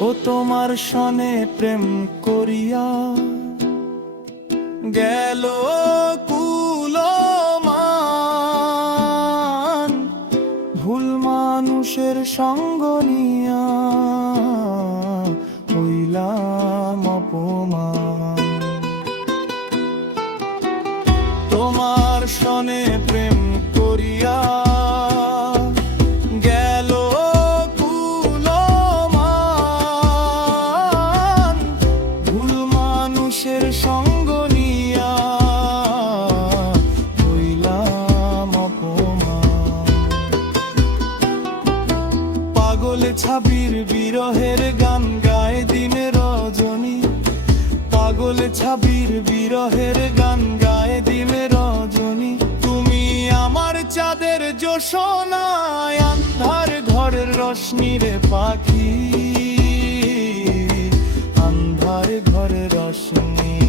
ও তোমার সনে প্রেম করিয়া গেল কুলমান, ভুল মানুষের সঙ্গ নিয়া হইলাম অপমান। তোমার সনে প্রেম করিয়া গেল কুলমান, ভুল মানুষের সঙ্গ নিয়া হইলাম অপমান। পাগল ছাবির বিরহের গান গায় দিনে রজনী, পাগল ছাবির বিরহের গান গায় দিনে রজনী। তুমি আমার চাঁদের জোছনায়, আন্ধার ঘরের রশ্মি রে পাখি, আন্ধার ঘরের রশ্মি।